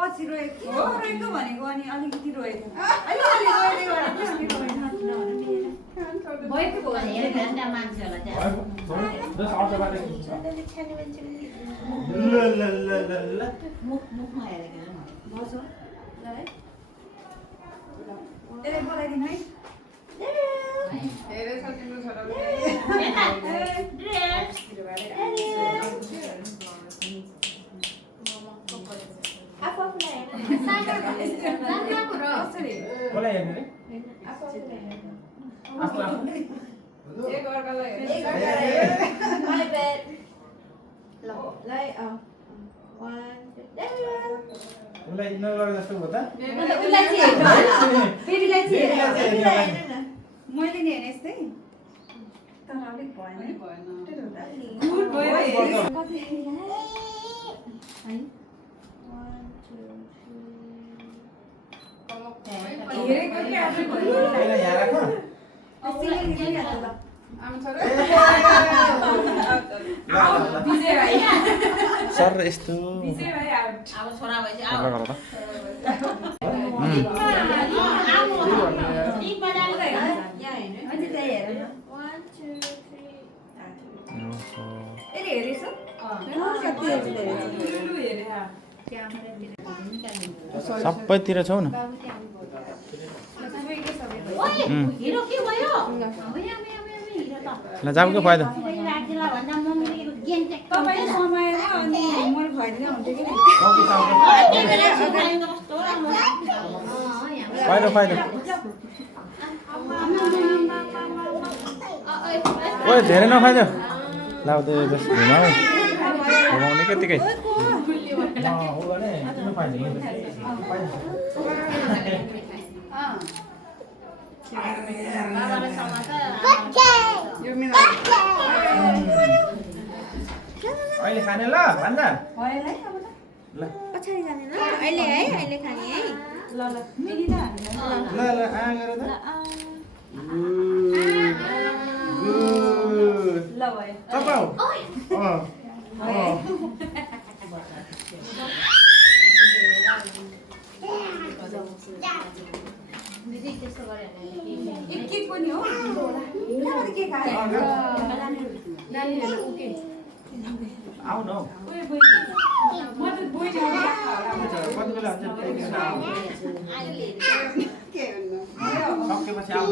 पछि रोएको भनेको अनि अलिकति रोएको बोलाइदिनु है उसलाई इग्नोर जस्तो हो त मैले नि हेरेँ यस्तै तर अलिक भएन सर यस्तो सबैतिर छौ न ल जाऊ के फाइदा तपाईले समय अनि मैले भइदिन हुन्थ्यो कि फाइदा फाइदा ओए धेरै नफाइदा लाउ त जस घुमाउ घुमाउने केतिकै हो भने तिम्रो फाइदा अहिले खाने ल भन्दा ल पछाडि जाने ल अहिले है अहिले खाने है ल ल मिलिदा ल ल आ गरे त ल भयो चपाउ एक पनि हो के खाए आउ न कति बेला सकेपछि आउ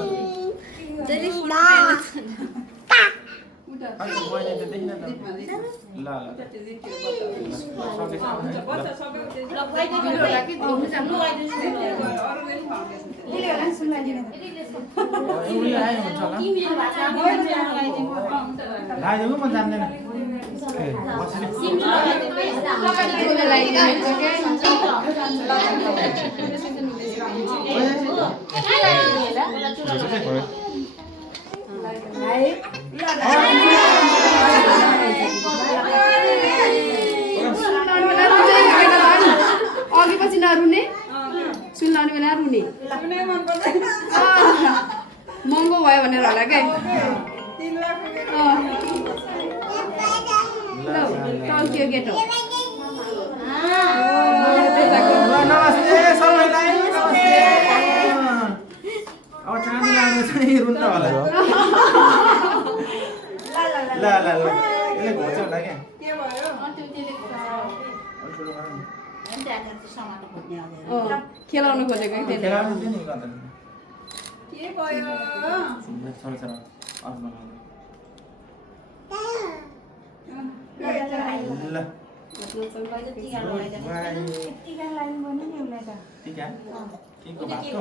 लगाइदिनु म जान्दैन अघि पछि नरुने सुन लाउने बेला रुने महँगो भयो भनेर होला क्या टल्कियो केटो नमस्ते सबैलाई अब चाँदी लाग्नु चाहिँ रुन्न होला ल ल ल यसले घोच्छ होला क्या खेलाउनु खोजेको खेलाउनु चाहिँ नि गर्दैन के भयो छोरा अर्को ल टिका लाग्नु पर्ने नि उसलाई त टिका केको भात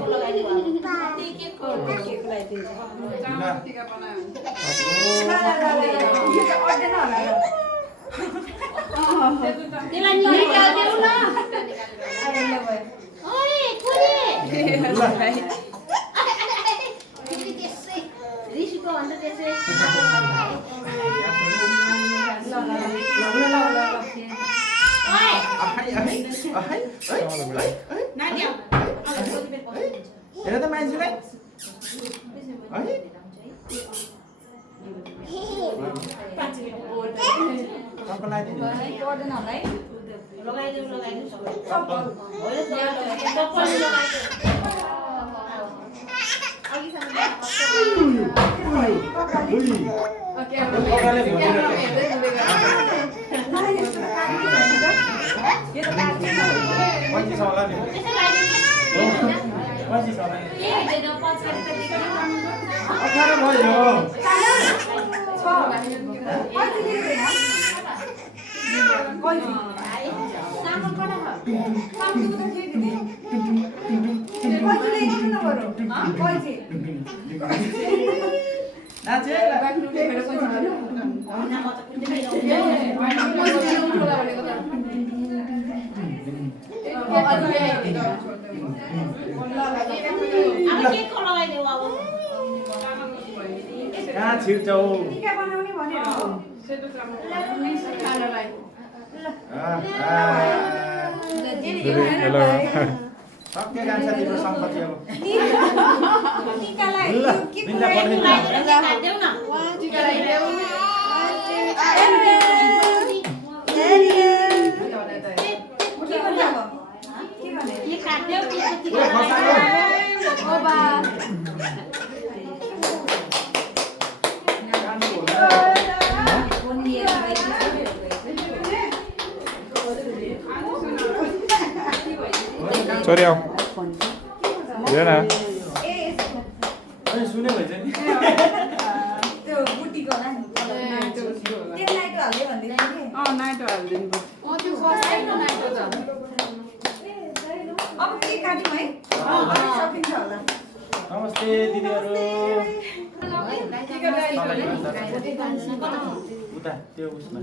हेर त मान्छेलाई है चप्पल लगाइदिनु पर्दैन होला है कहाँ छिर्छौ टिका बनाउने भनेर हेलो सक्यो जान्छ तिम्रो सम्पत्ति अब टिकालाई ल निन्दा पर्दैन छोरी आऊ हेर न अनि सुने भएछ नि त्यो बुटीको होला नि त्यो नाइटो हाल्दै भन्दै थियो कि नाइटो हालिदिनु अब के काट्यौँ है अलिक सकिन्छ होला नमस्ते दिदीहरू उता त्यो उसमा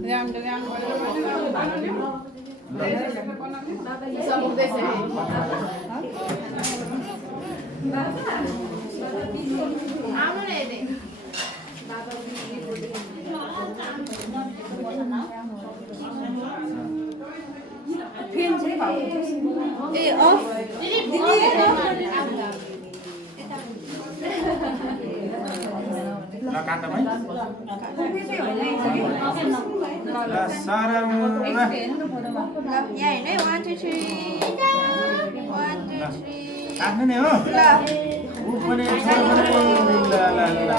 फेन चाहिँ भएको ए अफ दिदी ल काट्दा भाइ त्यसै होइन एकचोटि ल सारा हेर्नु न फोटोमा यहाँ हेर्नु है 1 2 3 1 2 3 काट्ने नै हो ल ऊ पनि छोरो पनि ल ल ल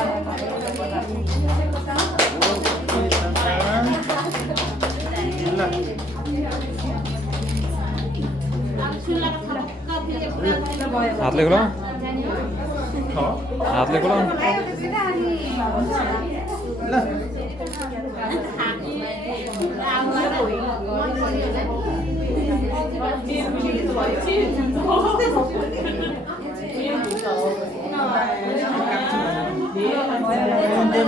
हातले खोला हातले खोला ल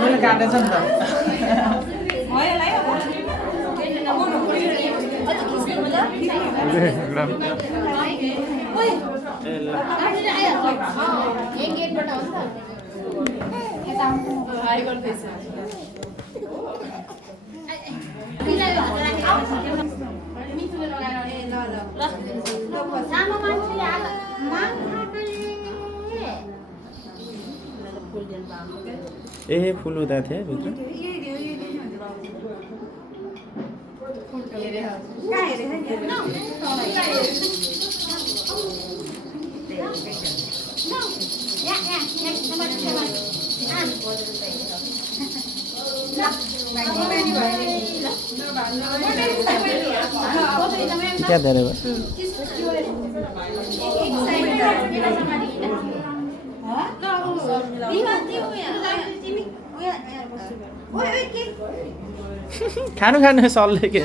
मैले काटेछ नि त ए फुल हुँदा थिए भित्र क्या धेरै भयो खानु खानु सरले के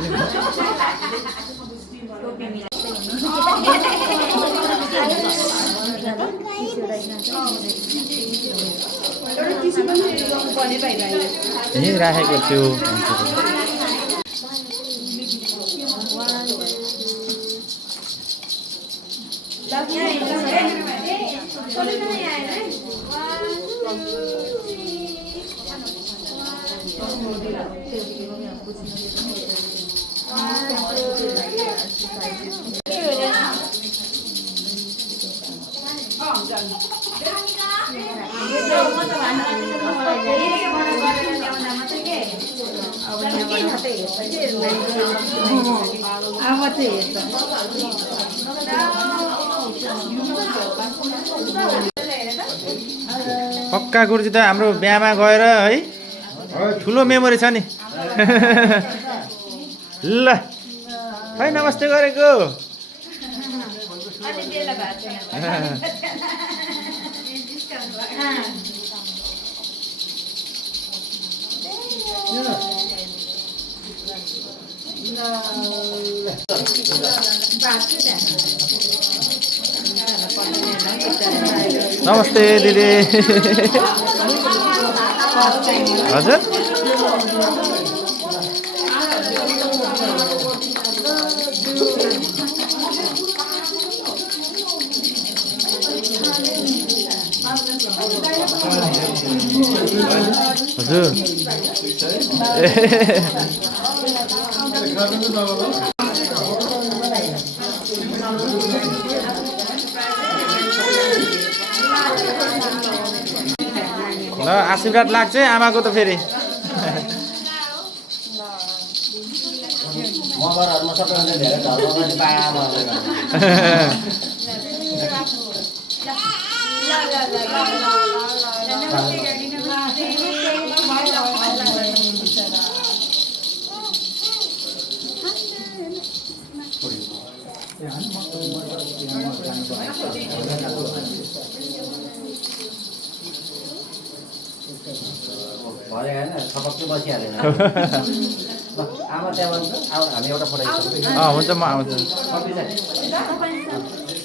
यहीँ राखेको छु अब चाहिँ हेर्छ पक्का गुरुजी त हाम्रो बिहामा गएर है ठुलो मेमोरी छ नि ल खै नमस्ते गरेको नमस्ते दिदी हजुर हजुर ल आशीर्वाद लाग्छ है आमाको त फेरि मगरहरुमा सबैभन्दा धेरै धर्ममाथि पाया भरे हैन थपक्कै बसिहालेन आमा त्यहाँ भन्छ आउ हामी एउटा फोटो हुन्छ म आउँछु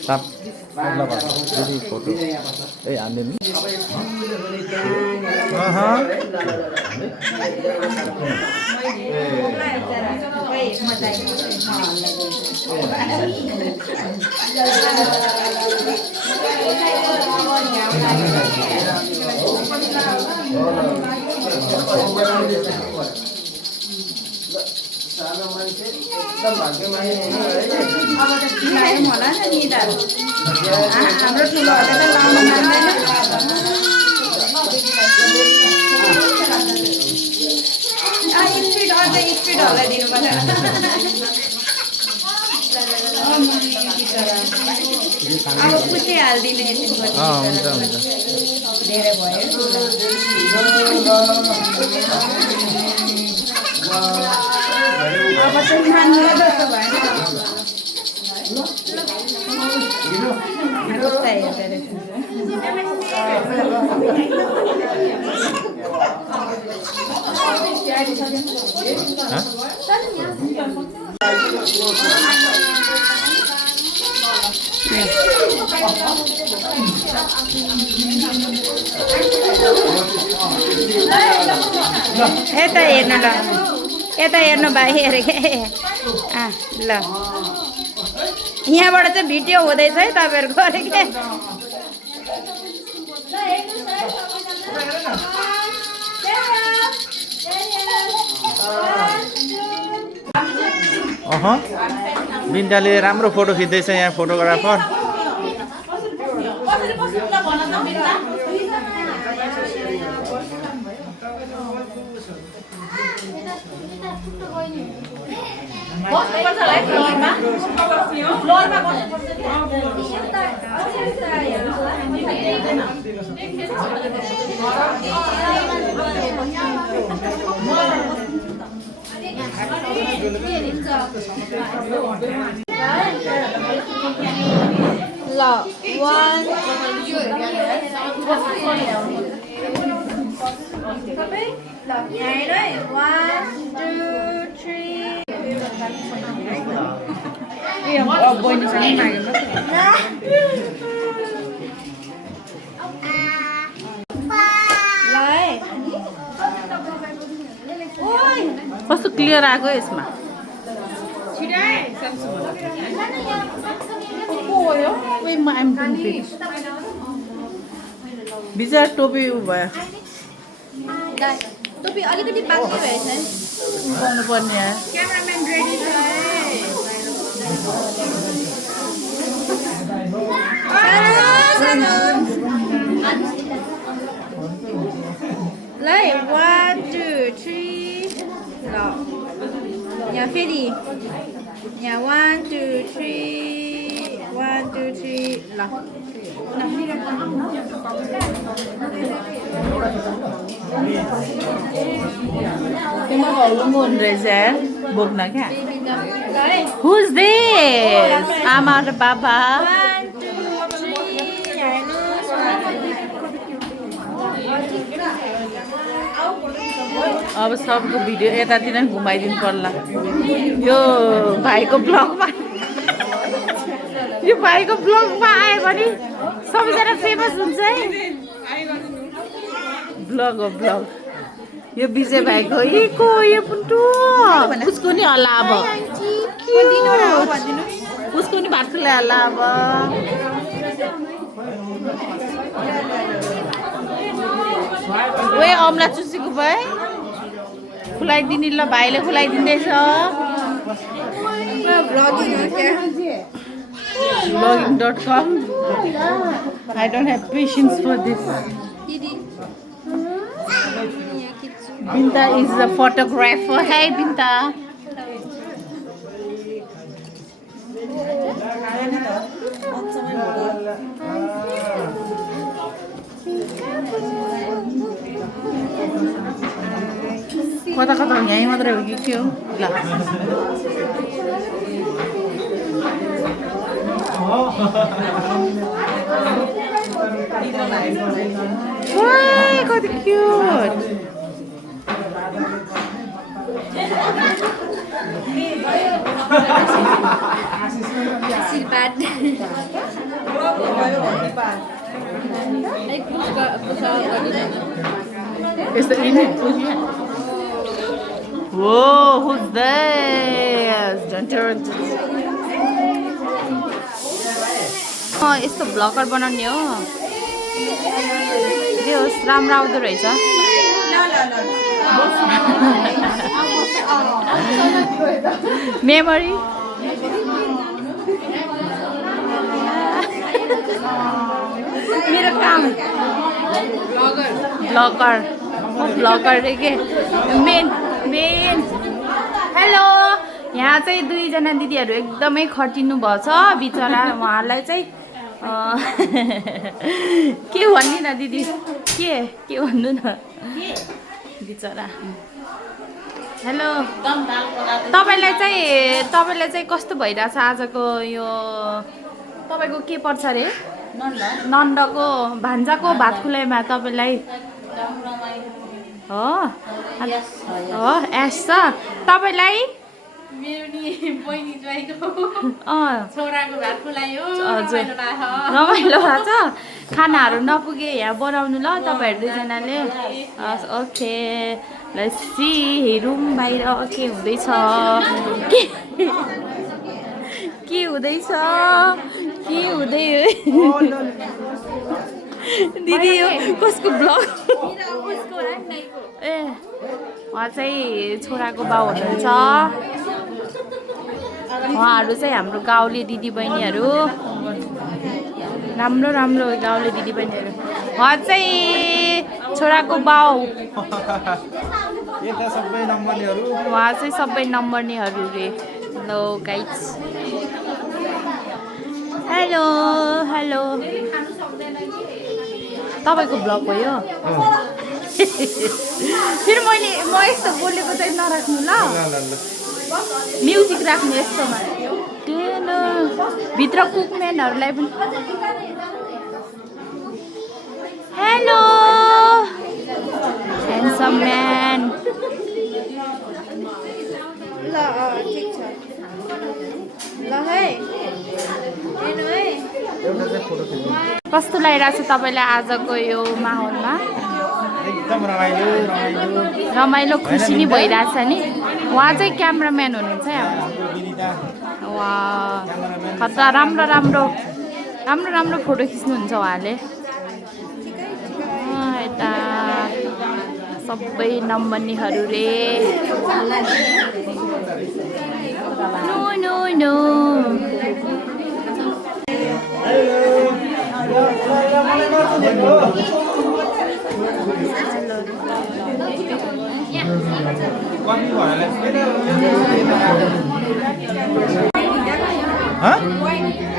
साप दिदी फोटो ए हान्दिनु हाम्रो ठुलोहरूले त लाउनु मान्दैन स्पिड हल्ला दिनुपर्छ अब पुच्ची हालिदिने हुन्छ हुन्छ धेरै भयो अब चाहिँ खानु जस्तो भएन यता हेर्नु ल यता हेर्नु भाइ हेरे के ल यहाँबाट चाहिँ भिडियो हुँदैछ है तपाईँहरूको अरे के बिन्दाले राम्रो फोटो खिच्दैछ यहाँ फोटोग्राफर कस्तो क्लियर आएको यसमा बिचार टोपी भयो टोपी अलिकति बाँकी भएछ उठाउनु पर्ने क्यामेराम्यान रेडी ल 1 2 3 ल यहाँ फेरि यहाँ 1 2 3 1 2 3 ल तिम्रो हल्लुमुन रहेछ बोक्न क्या Who's this? आमा र बाबा अब सबको भिडियो यतातिर घुमाइदिनु पर्ला यो भाइको ब्लगमा आयो भने सबैजना फेमस हुन्छ है ब्लग हो ब्लग यो विजय भाइको यो पुन्टु उसको नि हल्ला अब उसको नि भातले हल्ला अब ओए अमला चुसीको भए खुलाइदिने ल भाइले खुलाइदिँदैछ vlogging.com I don't have patience for this Binta is a photographer hey Binta कता कता यहीँ मात्रै हो कि के हो ल कति cute Is the in Whoa, who's this? यस्तो ब्लगर बनाउने हो के होस् राम्रो आउँदो रहेछ मेमोरी मेरो काम ब्लगर रे के मेन हेलो यहाँ चाहिँ दुईजना दिदीहरू एकदमै खटिनु भएछ बिचरा उहाँहरूलाई चाहिँ के भन्नु न दिदी के भन्नु न बिचरा हेलो तपाईँलाई चाहिँ कस्तो भइरहेछ आजको यो तपाईँको के पर्छ अरे नन्दको भान्जाको भात खुलाइमा तपाईँलाई हो एस छ तपाईँलाई मेरो नि बहिनी ज्वाइँको छोराको भात खुलायो रमाइलो भएको छ खानाहरू नपुगे यहाँ बनाउनु ल तपाईँहरू दुईजनाले ओके लस्सी हेरौँ बाहिर के हुँदैछ के हुँदैछ के हुँदै दिदी यो कसको ब्लग ए उहाँ चाहिँ छोराको बाउ हुनुहुन्छ उहाँहरू चाहिँ हाम्रो गाउँले दिदीबहिनीहरू राम्रो गाउँले दिदीबहिनीहरू उहाँ चाहिँ छोराको बाउ उहाँ चाहिँ सबै नम्बर्नेहरू रे हेलो गाइड्स हेलो तपाईँको ब्लग हो यो फेरि म यस्तो बोलेको चाहिँ नराख्नु ल म्युजिक राख्नु यस्तोमा भित्र कुकम्यानहरूलाई पनि हेलो ह्यान्डसम म्यान ल ठिक छ ल है कस्तो लागिरहेको छ तपाईँलाई आजको यो माहौलमा एकदम रमाइलो खुसी नै भइरहेछ नि उहाँ चाहिँ क्यामराम्यान हुनुहुन्छ हाम्रो खतरा राम्रो फोटो खिच्नुहुन्छ उहाँले यता सबै नम्बर्नेहरू रे नो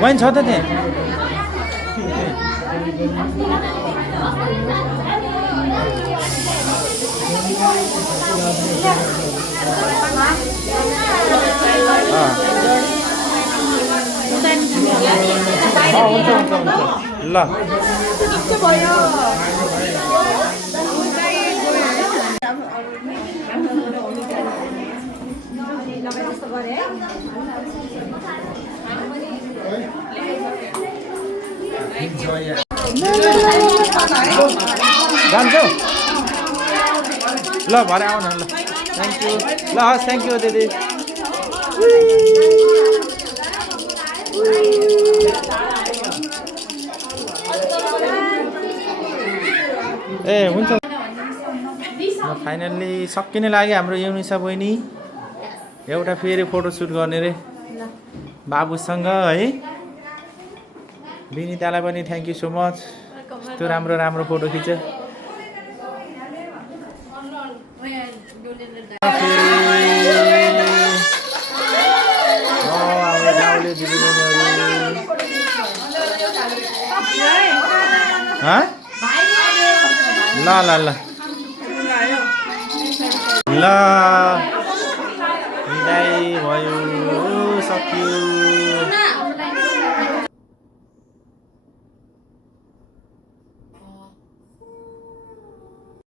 वाइन छ त त्यहाँ हुन्छ ल जान्छौ ल भरे आउन ल थ्याङ्क यू ल हस् थ्याङ्क यू दिदी ए हुन्छ फाइनल्ली सकिने लाग्यो हाम्रो युनिसा बहिनी एउटा फेरि फोटोसुट गर्ने रे बाबुसँग है विनितालाई पनि थ्याङ्क यू सो मच यस्तो राम्रो राम्रो फोटो खिच्छ ल ल ल ल विदाई भयो सक्यो